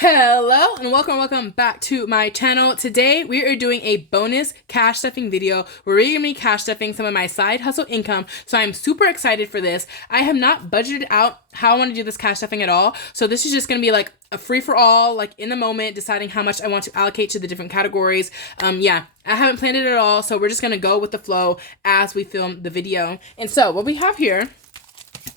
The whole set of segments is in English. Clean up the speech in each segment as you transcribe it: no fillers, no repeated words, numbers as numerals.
Hello and welcome back to my channel. Today we are doing a bonus cash stuffing video where we're gonna be cash stuffing some of my side hustle income. So I'm super excited for this. I have not budgeted out how I want to do this cash stuffing at all. So this is just gonna be like a free for all, like in the moment, deciding how much I want to allocate to the different categories. Yeah, I haven't planned it at all. So we're just gonna go with the flow as we film the video. And so what we have here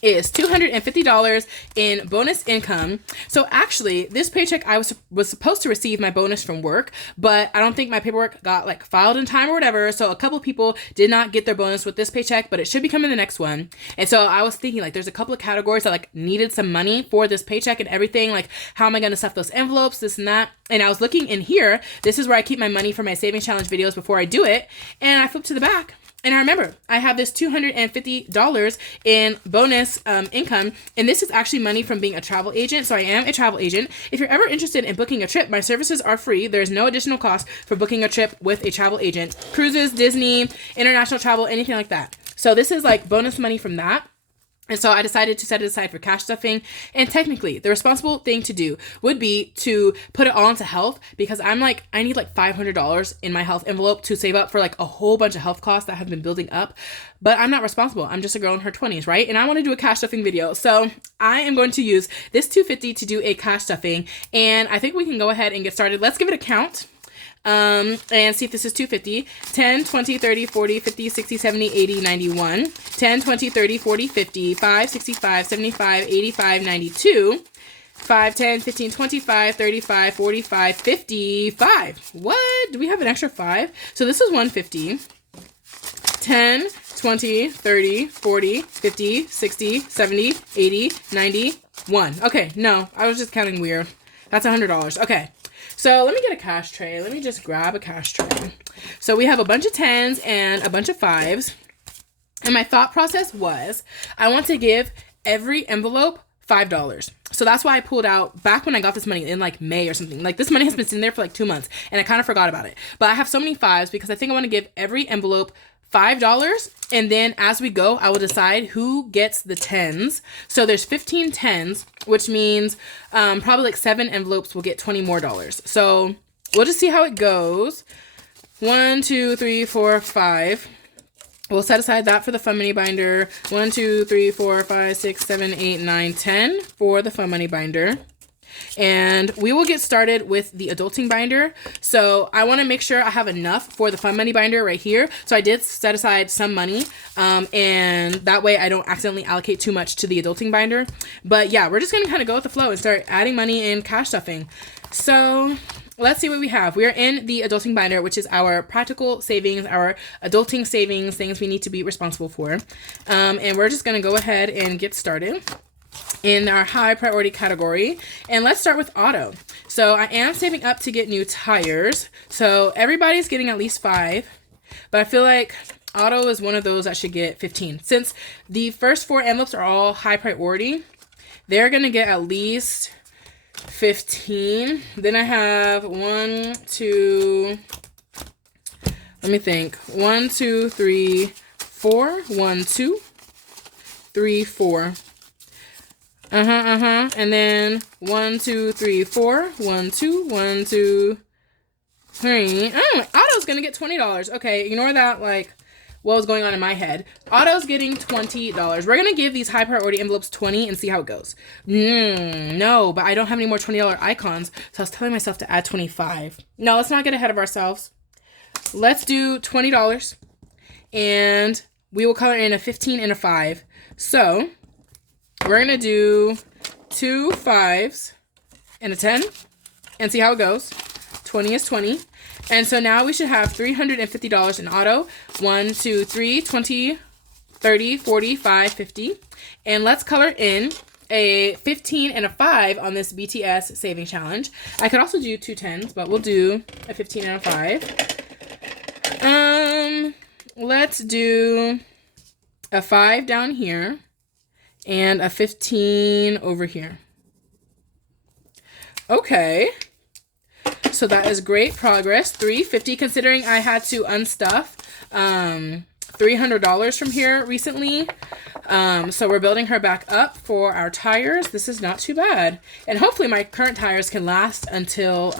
is $250 in bonus income. So actually, this paycheck I was supposed to receive my bonus from work, but I don't think my paperwork got like filed in time or whatever. So a couple of people did not get their bonus with this paycheck, but it should be coming the next one. And so I was thinking like there's a couple of categories that like needed some money for this paycheck and everything. Like how am I going to stuff those envelopes, this and that. And I was looking in here. This is where I keep my money for my savings challenge videos before I do it. And I flipped to the back. And I remember I have this $250 in bonus income, and this is actually money from being a travel agent. So I am a travel agent. If you're ever interested in booking a trip, my services are free. There's no additional cost for booking a trip with a travel agent. Cruises, Disney, international travel, anything like that. So this is like bonus money from that. And so I decided to set it aside for cash stuffing. And technically, the responsible thing to do would be to put it all into health, because I need like $500 in my health envelope to save up for like a whole bunch of health costs that have been building up. But I'm not responsible. I'm just a girl in her 20s, right? And I want to do a cash stuffing video. So I am going to use this $250 to do a cash stuffing. And I think we can go ahead and get started. Let's give it a count. And see if this is 250, 10, 20, 30, 40, 50, 60, 70, 80, 91, 10, 20, 30, 40, 50, 5, 65, 75, 85, 92, 5, 10, 15, 25, 35, 45, 55. What? Do we have an extra 5? So this is 150, 10, 20, 30, 40, 50, 60, 70, 80, 91. Okay, no, I was just counting weird. That's $100. Okay. So let me get a cash tray. Let me just grab a cash tray. So we have a bunch of 10s and a bunch of 5s. And my thought process was I want to give every envelope $5. So that's why I pulled out back when I got this money in like May or something. Like this money has been sitting there for like 2 months and I kind of forgot about it. But I have so many 5s because I think I want to give every envelope $5, and then as we go, I will decide who gets the 10s. So there's 15 10s, which means probably like 7 envelopes will get $20 more. So we'll just see how it goes. 1, 2, 3, 4, 5. We'll set aside that for the fun money binder. 1, 2, 3, 4, 5, 6, 7, 8, 9, 10 for the fun money binder. And we will get started with the adulting binder. So I want to make sure I have enough for the fun money binder right here. So I did set aside some money, and that way I don't accidentally allocate too much to the adulting binder. But yeah, we're just going to kind of go with the flow and start adding money in cash stuffing. So let's see what we have. We are in the adulting binder, which is our practical savings, our adulting savings, things we need to be responsible for. And we're just going to go ahead and get started in our high priority category. And let's start with auto. So I am saving up to get new tires. So everybody's getting at least 5, but I feel like auto is one of those that should get 15. Since the first 4 envelopes are all high priority, they're going to get at least 15. Then I have 1, 2, let me think. 1, 2, 3, 4. 1, 2, 3, 4. And then 1, 2, 3, 4. 1, 2, 1, 2, 3. Auto's gonna get $20. Okay, ignore that, like, what was going on in my head. Auto's getting $20. We're gonna give these high priority envelopes 20 and see how it goes. No, but I don't have any more $20 icons, so I was telling myself to add 25. No, let's not get ahead of ourselves. Let's do $20, and we will color in a 15 and a 5. So we're going to do 2 5s and a 10 and see how it goes. 20 is 20. And so now we should have $350 in auto. 1, 2, 3, 20, 30, 45, 50. And let's color in a 15 and a 5 on this BTS saving challenge. I could also do 2 10s, but we'll do a 15 and a 5. Let's do a 5 down here and a 15 over here. Okay. So that is great progress. $350, considering I had to unstuff $300 from here recently. So we're building her back up for our tires. This is not too bad. And hopefully my current tires can last until,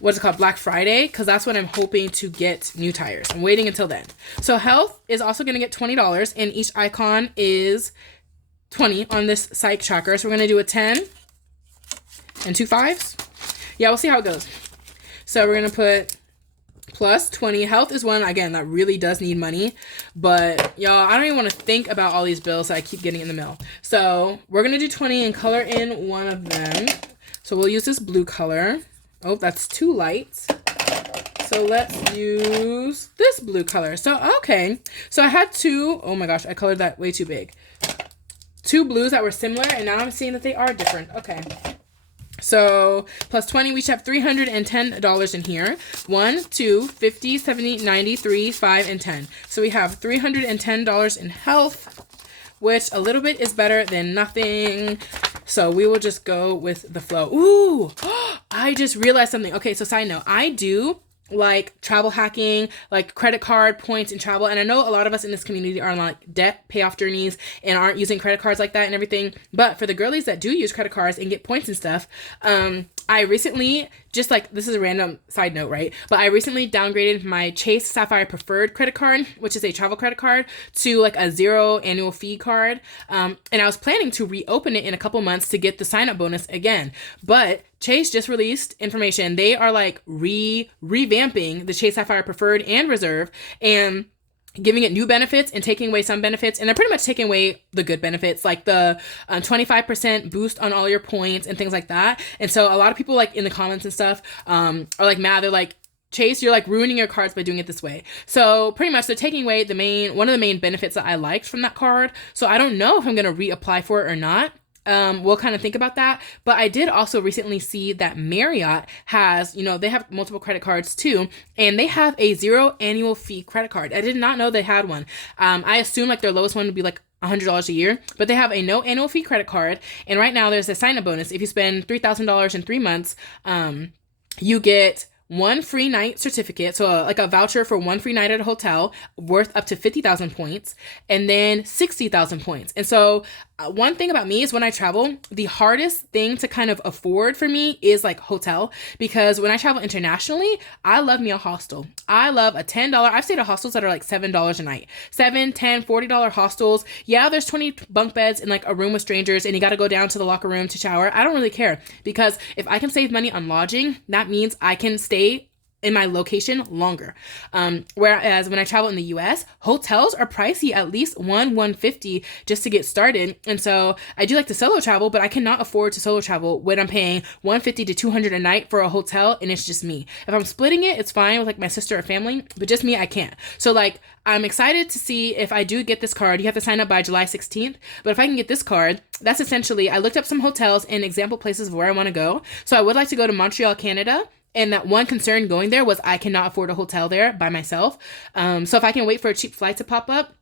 what's it called, Black Friday, because that's when I'm hoping to get new tires. I'm waiting until then. So health is also going to get $20, and each icon is 20 on this psych tracker. So we're going to do a 10 and 2 5s. Yeah, we'll see how it goes. So we're going to put plus 20. Health is one, again, that really does need money. But, y'all, I don't even want to think about all these bills that I keep getting in the mail. So we're going to do 20 and color in one of them. So we'll use this blue color. Oh, that's too light. So let's use this blue color. So, okay. So I had two, oh my gosh, I colored that way too big. Two blues that were similar, and now I'm seeing that they are different. Okay. So plus 20, we should have $310 in here. 1, 2, 50, 70, 90, 3, 5, and 10. So we have $310 in health, which a little bit is better than nothing. So we will just go with the flow. Ooh, I just realized something. Okay, so side note, I do like travel hacking, like credit card points and travel. And I know a lot of us in this community are on like debt payoff journeys and aren't using credit cards like that and everything. But for the girlies that do use credit cards and get points and stuff, I recently, just like, this is a random side note, right? But I recently downgraded my Chase Sapphire Preferred credit card, which is a travel credit card, to like a 0 annual fee card. And I was planning to reopen it in a couple months to get the sign up bonus again. But Chase just released information. They are like revamping the Chase Sapphire Preferred and Reserve, and giving it new benefits and taking away some benefits. And they're pretty much taking away the good benefits, like the 25% boost on all your points and things like that. And so a lot of people like in the comments and stuff are like mad. They're like, Chase, you're like ruining your cards by doing it this way. So pretty much they're taking away one of the main benefits that I liked from that card. So I don't know if I'm going to reapply for it or not. We'll kind of think about that. But I did also recently see that Marriott has, they have multiple credit cards too, and they have a 0 annual fee credit card. I did not know they had one. I assume like their lowest one would be like $100 a year, but they have a no annual fee credit card. And right now there's a sign up bonus. If you spend $3,000 in 3 months, you get 1 free night certificate, so like a voucher for 1 free night at a hotel worth up to 50,000 points, and then 60,000 points. And so one thing about me is when I travel, the hardest thing to kind of afford for me is like hotel, because when I travel internationally, I love me a hostel. I love a $10. I've stayed at hostels that are like $7 a night, $7, $10, $40 hostels. Yeah, there's 20 bunk beds in like a room with strangers, and you got to go down to the locker room to shower. I don't really care, because if I can save money on lodging, that means I can stay in my location longer. Whereas when I travel in the US, hotels are pricey, at least $150 just to get started. And so I do like to solo travel, but I cannot afford to solo travel when I'm paying $150 to $200 a night for a hotel, and it's just me. If I'm splitting it, it's fine with like my sister or family, but just me, I can't. So like, I'm excited to see if I do get this card. You have to sign up by July 16th. But if I can get this card, that's essentially, I looked up some hotels and example places of where I want to go. So I would like to go to Montreal, Canada. And that one concern going there was I cannot afford a hotel there by myself. So if I can wait for a cheap flight to pop up,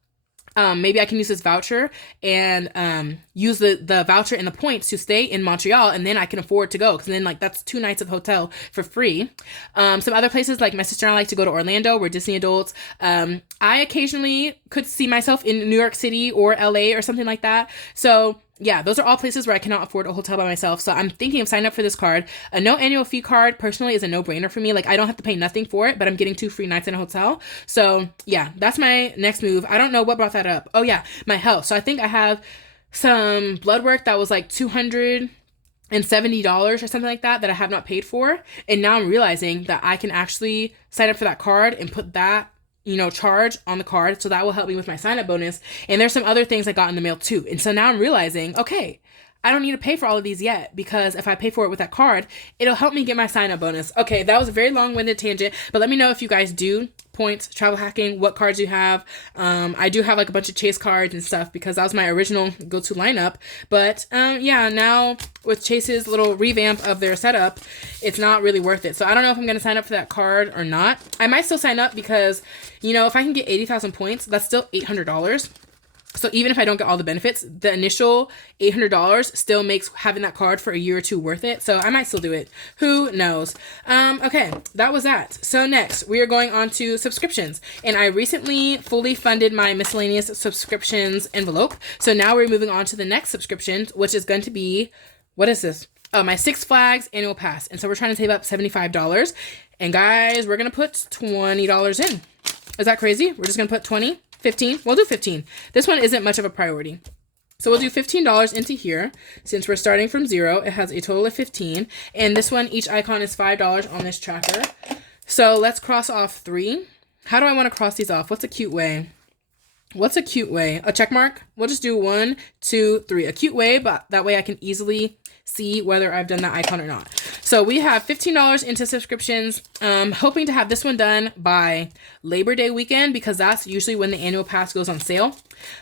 maybe I can use this voucher and use the voucher and the points to stay in Montreal, and then I can afford to go, because then like that's 2 nights of hotel for free. Some other places, like my sister and I like to go to Orlando. We're Disney adults. I occasionally could see myself in New York City or LA or something like that. So yeah, those are all places where I cannot afford a hotel by myself. So I'm thinking of signing up for this card. A no annual fee card personally is a no-brainer for me. Like, I don't have to pay nothing for it, but I'm getting 2 free nights in a hotel. So yeah, that's my next move. I don't know what brought that up. Oh yeah, my health. So I think I have some blood work that was like $270 or something like that I have not paid for. And now I'm realizing that I can actually sign up for that card and put that charge on the card. So that will help me with my sign up bonus. And there's some other things I got in the mail too. And so now I'm realizing, okay, I don't need to pay for all of these yet, because if I pay for it with that card, it'll help me get my sign up bonus. Okay, that was a very long-winded tangent, but let me know if you guys do points, travel hacking, what cards you have. I do have like a bunch of Chase cards and stuff, because that was my original go-to lineup. But yeah, now with Chase's little revamp of their setup, it's not really worth it. So I don't know if I'm going to sign up for that card or not. I might still sign up because, if I can get 80,000 points, that's still $800. So even if I don't get all the benefits, the initial $800 still makes having that card for a year or two worth it. So I might still do it. Who knows? Okay, that was that. So next, we are going on to subscriptions. And I recently fully funded my miscellaneous subscriptions envelope. So now we're moving on to the next subscription, which is going to be, what is this? Oh, my Six Flags annual pass. And so we're trying to save up $75. And guys, we're going to put $20 in. Is that crazy? We're just going to put 20? 15? We'll do 15. This one isn't much of a priority. So we'll do $15 into here. Since we're starting from 0, it has a total of 15. And this one, each icon is $5 on this tracker. So let's cross off 3. How do I want to cross these off? What's a cute way? What's a cute way? A check mark? We'll just do 1, 2, 3. A cute way, but that way I can easily see whether I've done that icon or not. So we have $15 into subscriptions. Hoping to have this one done by Labor Day weekend because that's usually when the annual pass goes on sale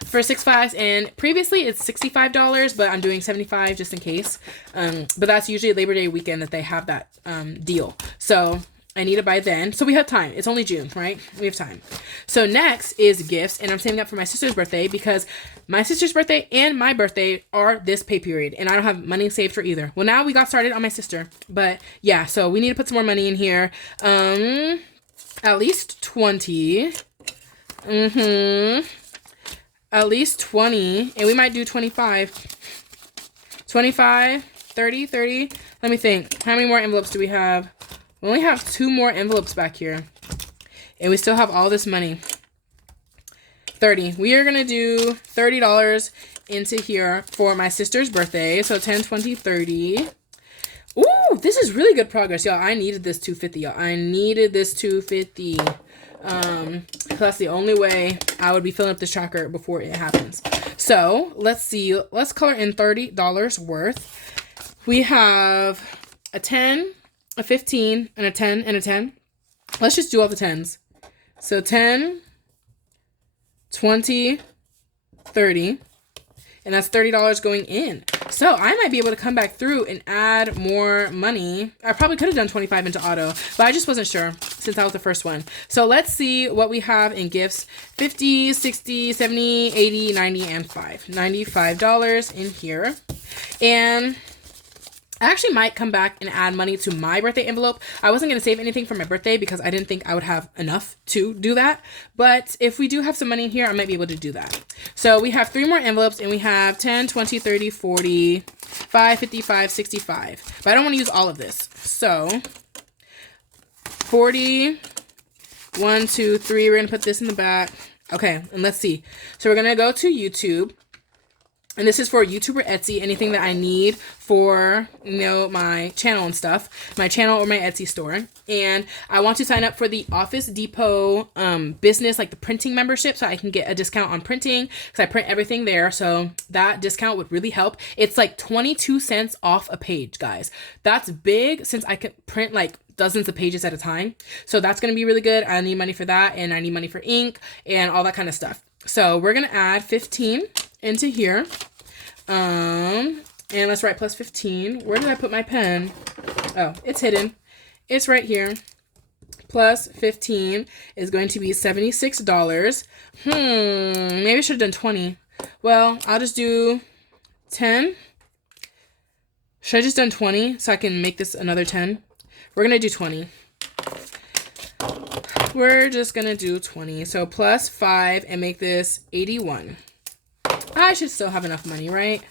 for Six Flags. And previously it's $65, but I'm doing $75 just in case. But that's usually Labor Day weekend that they have that deal. So I need it by then. So we have time. It's only June, right? We have time. So next is gifts. And I'm saving up for my sister's birthday because my sister's birthday and my birthday are this pay period. And I don't have money saved for either. Well, now we got started on my sister. But yeah, so we need to put some more money in here. At least 20. At least 20. And we might do 25. 25, 30, 30. Let me think. How many more envelopes do we have? We only have 2 more envelopes back here. And we still have all this money. 30. We are going to do $30 into here for my sister's birthday. So 10, 20, 30. Ooh, this is really good progress, y'all. I needed this 250, y'all. I needed this 250. That's the only way I would be filling up this tracker before it happens. So let's see. Let's color in $30 worth. We have a 10, a 15, and a 10, and a 10. Let's just do all the 10s. So 10, 20, 30. And that's $30 going in. So I might be able to come back through and add more money. I probably could have done 25 into auto, but I just wasn't sure since that was the first one. So let's see what we have in gifts. 50, 60, 70, 80, 90, and 5. $95 in here. And I actually might come back and add money to my birthday envelope. I wasn't going to save anything for my birthday because I didn't think I would have enough to do that. But if we do have some money in here, I might be able to do that. So we have 3 more envelopes and we have 10, 20, 30, 40, 5, 55, 65. But I don't want to use all of this. So 40, 1, 2, 3. We're going to put this in the back. Okay, and let's see. So we're going to go to YouTube. And this is for YouTube or Etsy, anything that I need for, you know, my channel and stuff, my channel or my Etsy store. And I want to sign up for the Office Depot business, like the printing membership, so I can get a discount on printing because I print everything there. So that discount would really help. It's like 22 cents off a page, guys. That's big since I can print like dozens of pages at a time. So that's going to be really good. I need money for that, and I need money for ink and all that kind of stuff. So we're going to add 15 into here. And let's write plus 15. Where did I put my pen? Oh, it's hidden. It's right here. Plus 15 is going to be $76. Maybe I should have done 20. Well, I'll just do 10. Should I just done 20 so I can make this another 10? We're going to do 20. We're just going to do 20. So plus 5 and make this 81. I should still have enough money, right?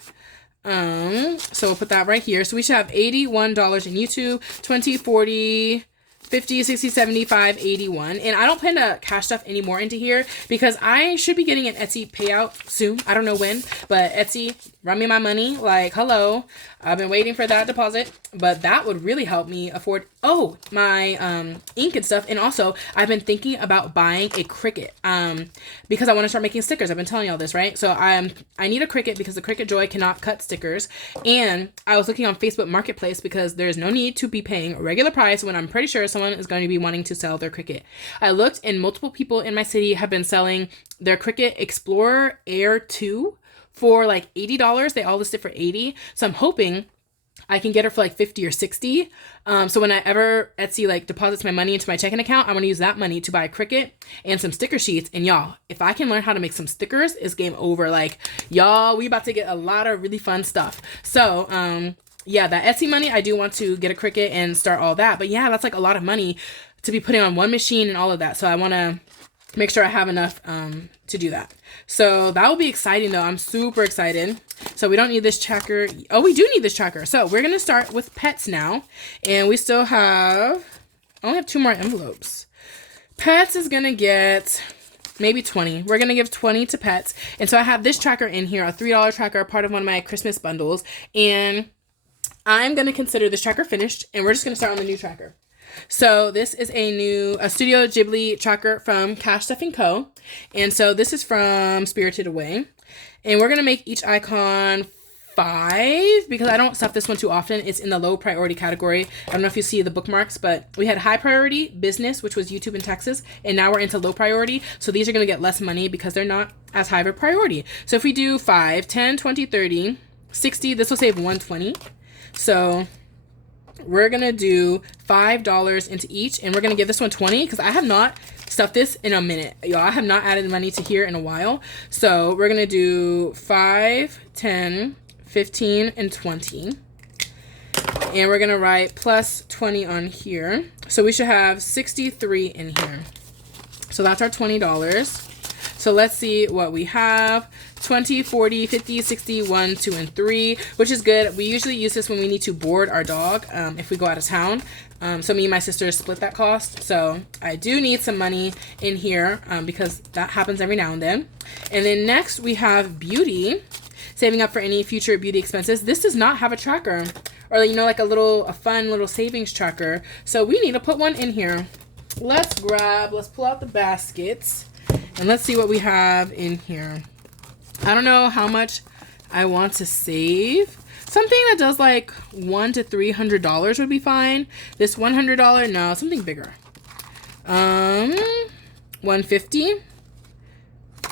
So we'll put that right here. So we should have $81 in YouTube, 20, 40, 50, 60, 75, 81. And I don't plan to cash stuff anymore into here because I should be getting an Etsy payout soon. I don't know when, but Etsy, run me my money. Like, hello. I've been waiting for that deposit, but that would really help me afford, my ink and stuff. And also, I've been thinking about buying a Cricut because I want to start making stickers. I've been telling y'all this, right? So I need a Cricut because the Cricut Joy cannot cut stickers. And I was looking on Facebook Marketplace because there's no need to be paying a regular price when I'm pretty sure someone is going to be wanting to sell their Cricut. I looked and multiple people in my city have been selling their Cricut Explorer Air 2 for like $80. They all listed for $80. So I'm hoping I can get her for like 50 or 60. So whenever Etsy like deposits my money into my checking account, I'm gonna use that money to buy a Cricut and some sticker sheets. And y'all, if I can learn how to make some stickers, it's game over. Like, y'all, we about to get a lot of really fun stuff. So yeah, that Etsy money, I do want to get a Cricut and start all that. But yeah, that's like a lot of money to be putting on one machine and all of that. So I want to make sure I have enough to do that. So that will be exciting though. I'm super excited. So we don't need this tracker. Oh, we do need this tracker. So we're going to start with pets now. And we still have, I only have 2 more envelopes. Pets is going to get maybe 20. We're going to give 20 to pets. And so I have this tracker in here, a $3 tracker, part of one of my Christmas bundles. And I'm going to consider this tracker finished. And we're just going to start on the new tracker. So this is a Studio Ghibli tracker from Cash Stuffing Co. And so this is from Spirited Away. And we're going to make each icon 5 because I don't stuff this one too often. It's in the low priority category. I don't know if you see the bookmarks, but we had high priority, business, which was YouTube in Texas. And now we're into low priority. So these are going to get less money because they're not as high of a priority. So if we do 5, 10, 20, 30, 60, this will save 120. So we're going to do $5 into each, and we're going to give this one 20 because I have not stuffed this in a minute. Y'all, I have not added money to here in a while. So we're going to do 5, 10, 15, and 20. And we're going to write plus 20 on here. So we should have 63 in here. So that's our $20. So let's see what we have. 20, 40, 50, 60, 1, 2, and 3, which is good. We usually use this when we need to board our dog if we go out of town. So me and my sister split that cost. So I do need some money in here because that happens every now and then. And then next we have beauty, saving up for any future beauty expenses. This does not have a tracker or, you know, like a fun little savings tracker. So we need to put one in here. Let's pull out the baskets and let's see what we have in here. I don't know how much I want to save. Something that does like $100 to $300 would be fine. This $100, no, something bigger. 150.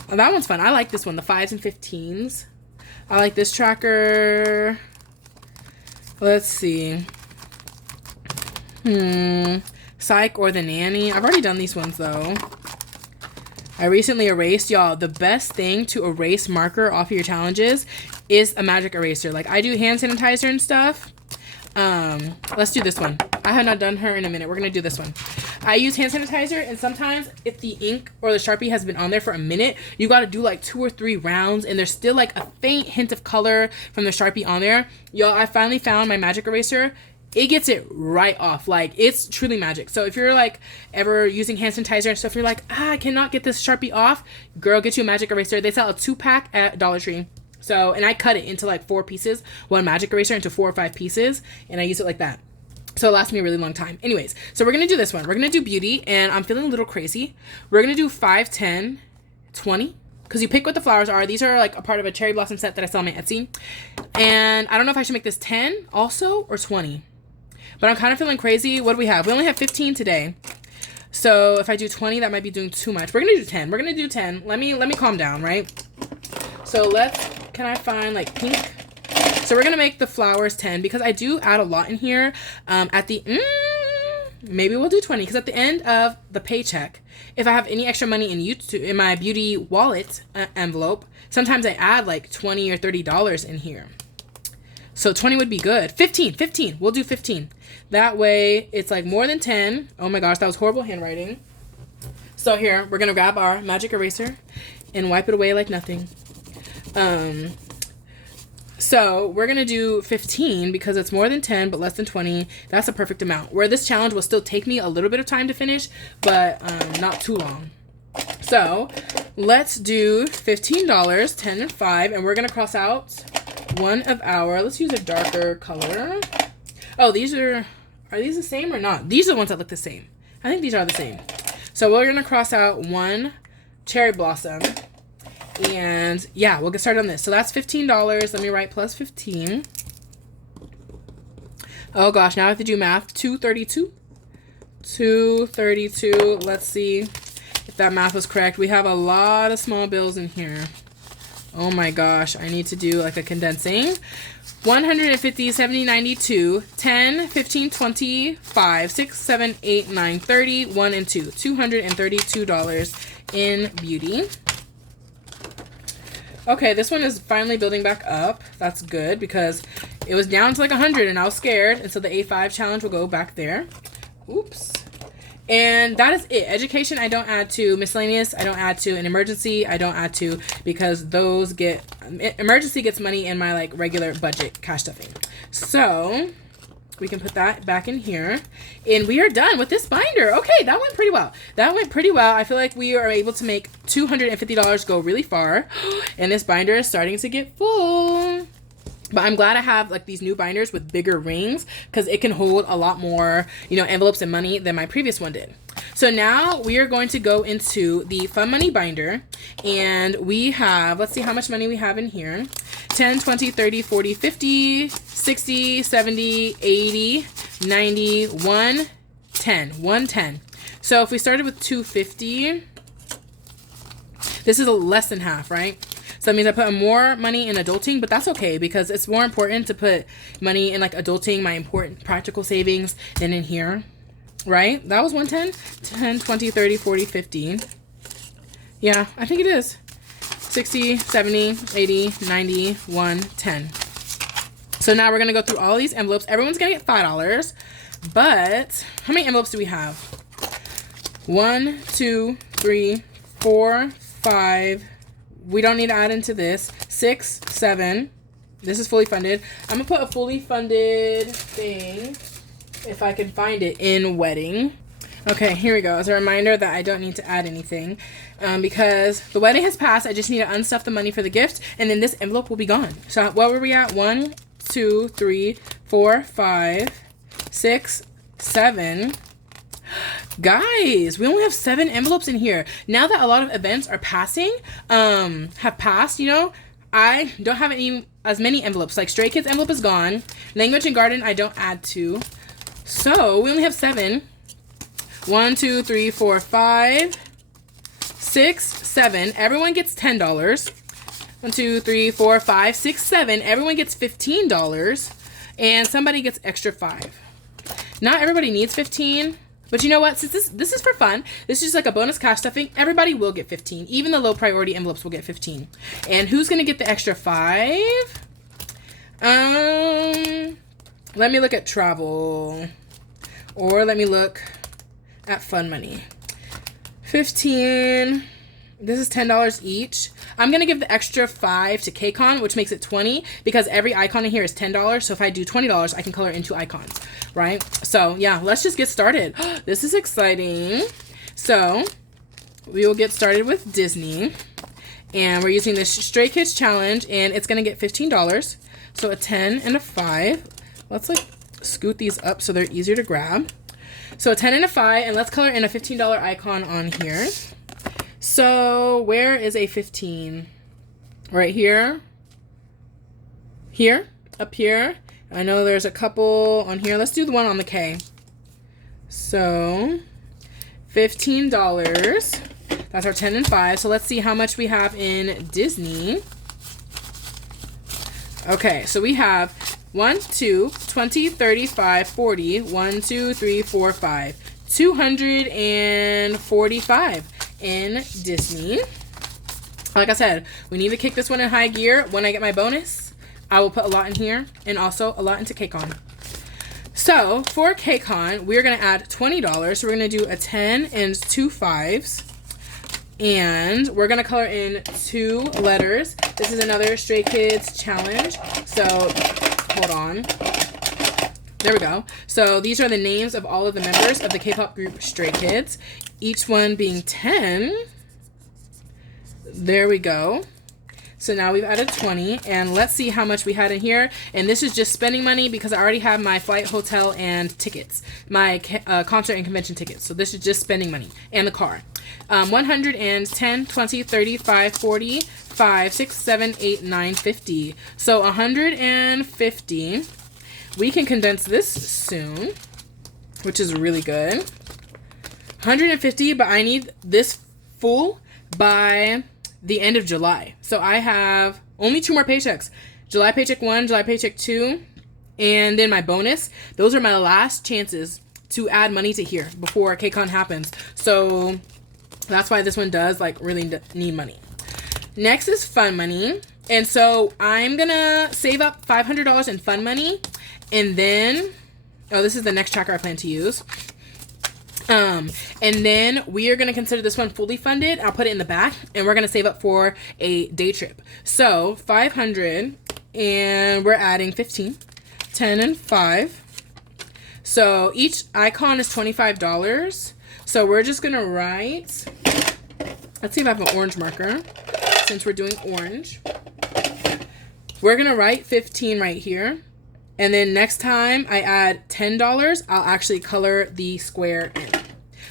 Oh, that one's fun. I like this one, the 5s and 15s. I like this tracker. Let's see. Psych or the nanny. I've already done these ones though. I recently erased, y'all, the best thing to erase marker off of your challenges is a magic eraser. Like, I do hand sanitizer and stuff. Let's do this one. I have not done her in a minute. We're going to do this one. I use hand sanitizer, and sometimes if the ink or the Sharpie has been on there for a minute, you got to do like 2 or 3 rounds, and there's still like a faint hint of color from the Sharpie on there. Y'all, I finally found my magic eraser. It gets it right off. Like, it's truly magic. So if you're like ever using hand sanitizer and stuff, you're like, I cannot get this Sharpie off, girl, get you a magic eraser. They sell a 2-pack at Dollar Tree. So, and I cut it into like 4 pieces, one magic eraser into 4 or 5 pieces, and I use it like that. So it lasts me a really long time. Anyways, so we're gonna do this one. We're gonna do beauty, and I'm feeling a little crazy. We're gonna do 5, 10, 20. Because you pick what the flowers are. These are like a part of a cherry blossom set that I sell on my Etsy. And I don't know if I should make this 10 also or 20. But I'm kind of feeling crazy. What do we have? We only have 15 today. So if I do 20, that might be doing too much. We're going to do 10. We're going to do 10. Let me calm down, right? So can I find like pink? So we're going to make the flowers 10 because I do add a lot in here. Maybe we'll do 20 because at the end of the paycheck, if I have any extra money in my beauty wallet envelope, sometimes I add like $20 or $30 in here. So 20 would be good. 15. We'll do 15. That way it's like more than 10. Oh my gosh, that was horrible handwriting. So here, we're going to grab our magic eraser and wipe it away like nothing. So we're going to do 15 because it's more than 10 but less than 20. That's a perfect amount. Where this challenge will still take me a little bit of time to finish, but not too long. So let's do $15, 10, and 5, and we're going to cross out one of our, let's use a darker color. Oh, are these the same or not? These are the ones that look the same. I think these are the same. So we're going to cross out one cherry blossom. And yeah, we'll get started on this. So that's $15. Let me write plus 15. Oh gosh, now I have to do math. 232. 232. Let's see if that math was correct. We have a lot of small bills in here. Oh my gosh, I need to do like a condensing. 150, 70, 92, 10, 15, 20, 5, 6, 7, 8, 9, 30, 1 and 2. $232 in beauty. Okay, this one is finally building back up. That's good because it was down to like 100 and I was scared. And so the A5 challenge will go back there. Oops. And that is it. Education, I don't add to. Miscellaneous, I don't add to. An emergency, I don't add to because those get, emergency gets money in my like regular budget cash stuffing. So we can put that back in here and we are done with this binder. Okay, that went pretty well. That went pretty well. I feel like we are able to make $250 go really far and this binder is starting to get full. But I'm glad I have like these new binders with bigger rings because it can hold a lot more, you know, envelopes and money than my previous one did. So now we are going to go into the Fun Money binder and we have, let's see how much money we have in here. 10, 20, 30, 40, 50, 60, 70, 80, 90, 110, 110. So if we started with 250, this is less than half, right? So that means I put more money in adulting, but that's okay because it's more important to put money in like adulting, my important practical savings, than in here, right? That was 110, 10, 20, 30, 40, 50. Yeah, I think it is. 60, 70, 80, 90, 110. So now we're going to go through all these envelopes. Everyone's going to get $5, but how many envelopes do we have? 1, 2, 3, 4, 5. We don't need to add into this. 6, 7. This is fully funded. I'm going to put a fully funded thing, if I can find it, in wedding. Okay, here we go. As a reminder that I don't need to add anything because the wedding has passed. I just need to unstuff the money for the gift, and then this envelope will be gone. So what were we at? 1, 2, 3, 4, 5, 6, 7. Guys, we only have 7 envelopes in here. Now that a lot of events are passing, have passed, you know, I don't have any as many envelopes. Like Stray Kids envelope is gone. Language and Garden I don't add to. So we only have 7. 1, 2, 3, 4, 5, 6, 7. Everyone gets $10. 1, 2, 3, 4, 5, 6, 7. Everyone gets $15. And somebody gets extra 5. Not everybody needs 15. But you know what? Since this is for fun, this is just like a bonus cash stuffing, everybody will get 15. Even the low priority envelopes will get 15. And who's going to get the extra 5? Let me look at travel. Or let me look at Fun Money. 15. This is $10 each. I'm going to give the extra 5 to KCON, which makes it 20 because every icon in here is $10. So if I do $20, I can color into icons, right? So yeah, let's just get started. This is exciting. So we will get started with Disney and we're using this Stray Kids challenge and it's going to get $15. So a 10 and a 5. Let's like scoot these up so they're easier to grab. So a 10 and a 5 and let's color in a $15 icon on here. So where is a 15? Right here. Here. Up here. I know there's a couple on here. Let's do the one on the K. So $15. That's our 10 and 5. So let's see how much we have in Disney. Okay, so we have 1, 2, 20, 35, 40. 1, 2, 3, 4, 5. 245 in Disney. Like I said, we need to kick this one in high gear. When I get my bonus, I will put a lot in here and also a lot into KCON. So for KCON, we're going to add $20. So we're going to do a 10 and 2 5s. And we're going to color in 2 letters. This is another Stray Kids challenge. So hold on. There we go. So these are the names of all of the members of the K-pop group Stray Kids. Each one being 10. There we go. So now we've added 20 and let's see how much we had in here. And this is just spending money because I already have my flight, hotel, and tickets, my concert and convention tickets. So this is just spending money and the car. 110, 20, 35, 40, 5, 6, 7, 8, 9, 50. So 150. We can condense this soon, which is really good. 150, but I need this full by the end of July. So I have only 2 more paychecks. July paycheck 1, July paycheck 2, and then my bonus. Those are my last chances to add money to here before KCON happens. So that's why this one does like really need money. Next is fun money. And so I'm gonna save up $500 in fun money, and then, oh, this is the next tracker I plan to use. And then we are gonna consider this one fully funded. I'll put it in the back, and we're gonna save up for a day trip. So 500, and we're adding 15, 10, and 5. So each icon is $25. So we're just gonna write, let's see if I have an orange marker, since we're doing orange. We're gonna write 15 right here. And then next time I add $10, I'll actually color the square in.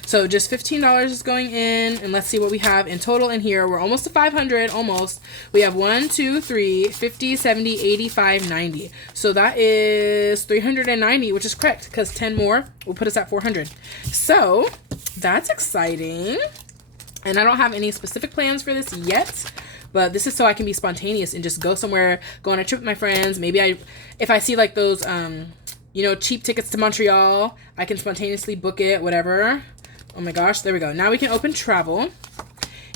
So just $15 is going in, and let's see what we have in total in here. We're almost to 500, almost. We have 1, 2, 3, 50, 70, 85, 90. So that is 390, which is correct, because 10 more will put us at 400. So that's exciting. And I don't have any specific plans for this yet, but this is so I can be spontaneous and just go somewhere, go on a trip with my friends. Maybe if I see like those, you know, cheap tickets to Montreal, I can spontaneously book it, whatever. Oh my gosh, there we go. Now we can open travel.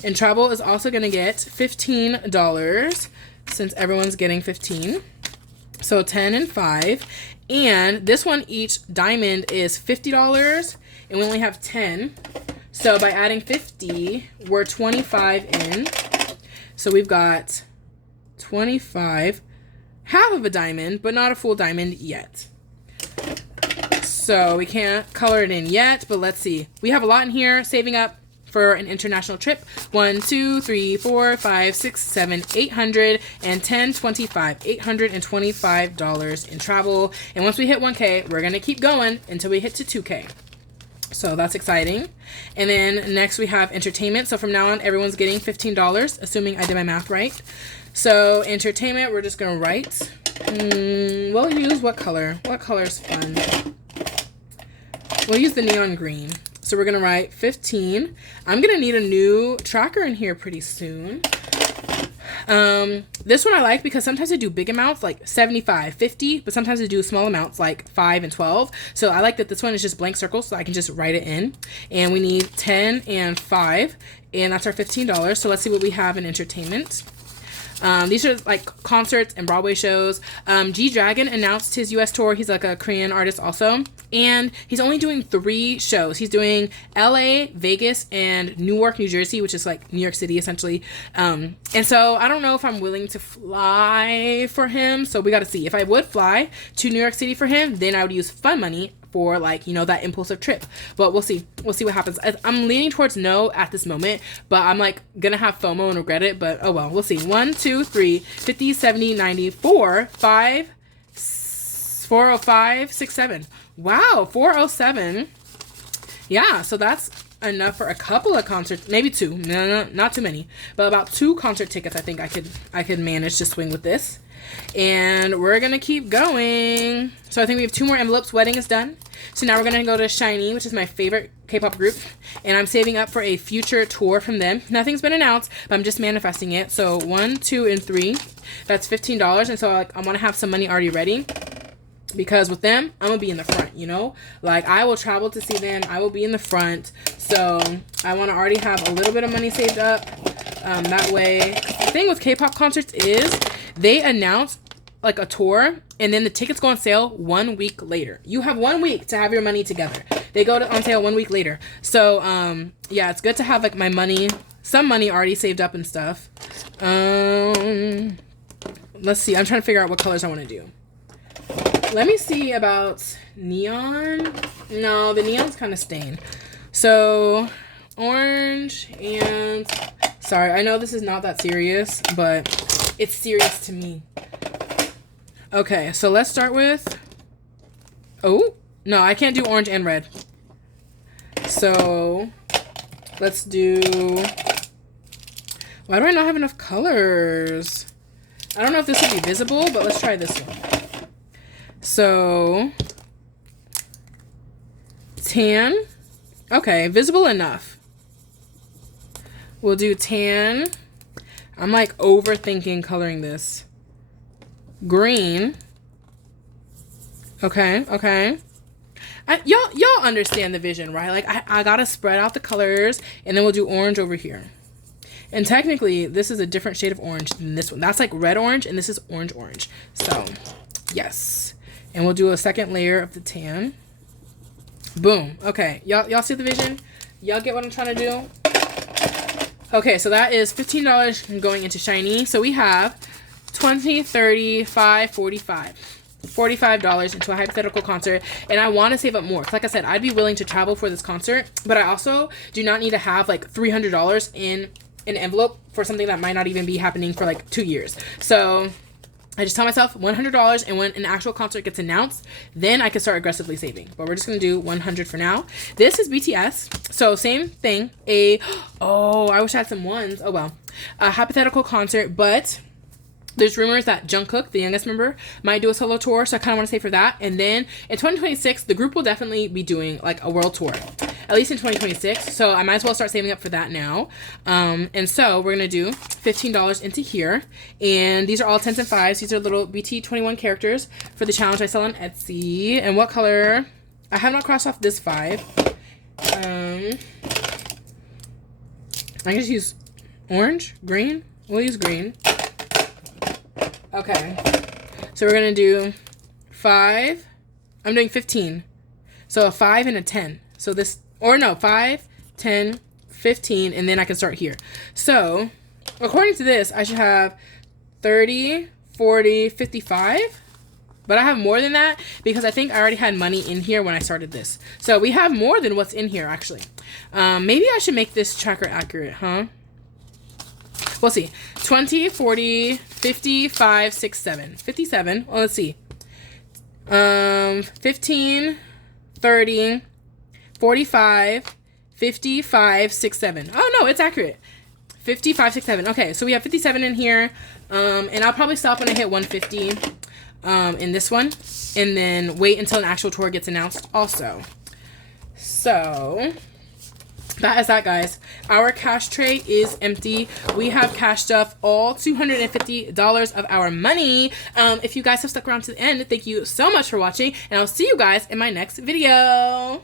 And travel is also going to get $15 since everyone's getting 15. So 10 and 5. And this one, each diamond is $50, and we only have 10. So by adding 50, we're 25 in. So we've got 25, half of a diamond, but not a full diamond yet. So we can't color it in yet, but let's see. We have a lot in here, saving up for an international trip. 1, 2, 3, 4, 5, 6, 7, 800, and 10, 25. $825 in travel. And once we hit 1K, we're going to keep going until we hit to 2K. So that's exciting. And then next we have entertainment. So from now on, everyone's getting $15, assuming I did my math right. So entertainment, we're just going to write. We'll use what color? What color is fun? We'll use the neon green. So we're going to write 15. I'm going to need a new tracker in here pretty soon. This one I like because sometimes I do big amounts like 75, 50, but sometimes I do small amounts like 5 and 12. So I like that this one is just blank circles, so I can just write it in. And we need 10 and 5, and that's our $15. So let's see what we have in entertainment. These are like concerts and Broadway shows. G-Dragon announced his US tour. He's like a Korean artist also. And he's only doing 3 shows. He's doing LA, Vegas, and Newark, New Jersey, which is like New York City essentially. And so I don't know if I'm willing to fly for him. So we got to see. If I would fly to New York City for him, then I would use fun money for like, you know, that impulsive trip. But we'll see. We'll see what happens. I'm leaning towards no at this moment, but I'm like gonna have FOMO and regret it, but oh well, we'll see. 1, 2, 3, 50, 70, 90, 4, 5, 405, 6, 7. Wow, 407. Yeah, so that's enough for a couple of concerts, maybe 2. No, not too many, but about 2 concert tickets. I think I could manage to swing with this. And we're gonna keep going. So I think we have 2 more envelopes. Wedding is done. So now we're gonna go to SHINee, which is my favorite K-pop group, and I'm saving up for a future tour from them. Nothing's been announced, but I'm just manifesting it. So 1, 2, and 3. That's $15, and so like, I want to have some money already ready. Because with them, I'm going to be in the front, you know? Like, I will travel to see them. I will be in the front. So, I want to already have a little bit of money saved up. That way, the thing with K-pop concerts is they announce, like, a tour, and then the tickets go on sale 1 week later. You have 1 week to have your money together. They go on sale 1 week later. So, yeah, it's good to have, like, my money, some money already saved up and stuff. Let's see. I'm trying to figure out what colors I want to do. Let me see about neon. No, the neon's kind of stained. So, orange and... Sorry, I know this is not that serious, but it's serious to me. Okay, so let's start with... Oh, no, I can't do orange and red. So, let's do... Why do I not have enough colors? I don't know if this will be visible, but let's try this one. So, tan. Okay, visible enough. We'll do tan. I'm like overthinking coloring this. Green. Okay, okay. Y'all understand the vision, right? Like I gotta spread out the colors, and then we'll do orange over here. And technically, this is a different shade of orange than this one. That's like red orange, and this is orange orange. So, yes. And we'll do a second layer of the tan. Boom. Okay, y'all see the vision? Y'all get what I'm trying to do? Okay, so that is $15 going into shiny. So we have 20, 30, 5, 45. $45 into a hypothetical concert, and I want to save up more. Like I said, I'd be willing to travel for this concert, but I also do not need to have like $300 in an envelope for something that might not even be happening for like 2 years. So I just tell myself $100, and when an actual concert gets announced, then I can start aggressively saving. But we're just gonna do $100 for now. This is BTS, so same thing. I wish I had some ones. Oh well, a hypothetical concert, but there's rumors that Jungkook, the youngest member, might do a solo tour, so I kind of want to save for that. And then in 2026, the group will definitely be doing like a world tour, at least in 2026. So I might as well start saving up for that now. And so we're gonna do $15 into here, and these are all 10s and 5s. These are little BT21 characters for the challenge I sell on Etsy. And what color? I have not crossed off this 5. I can just use orange, green. We'll use green. Okay, so we're gonna do 5. I'm doing 15, so a 5 and a 10. So this, or no, 5, 10, 15, and then I can start here. So according to this, I should have 30, 40, 55, but I have more than that because I think I already had money in here when I started this. So we have more than what's in here actually. Maybe I should make this tracker accurate, huh? We'll see. 20, 40, 55, 6, 7. 57. Well, let's see. 15, 30, 45, 55, 6, 7. Oh, no, it's accurate. 55, 6, 7. Okay, so we have 57 in here. And I'll probably stop when I hit 150 in this one. And then wait until an actual tour gets announced also. So that is that, guys. Our cash tray is empty. We have cashed up all $250 of our money. If you guys have stuck around to the end, thank you so much for watching, and I'll see you guys in my next video.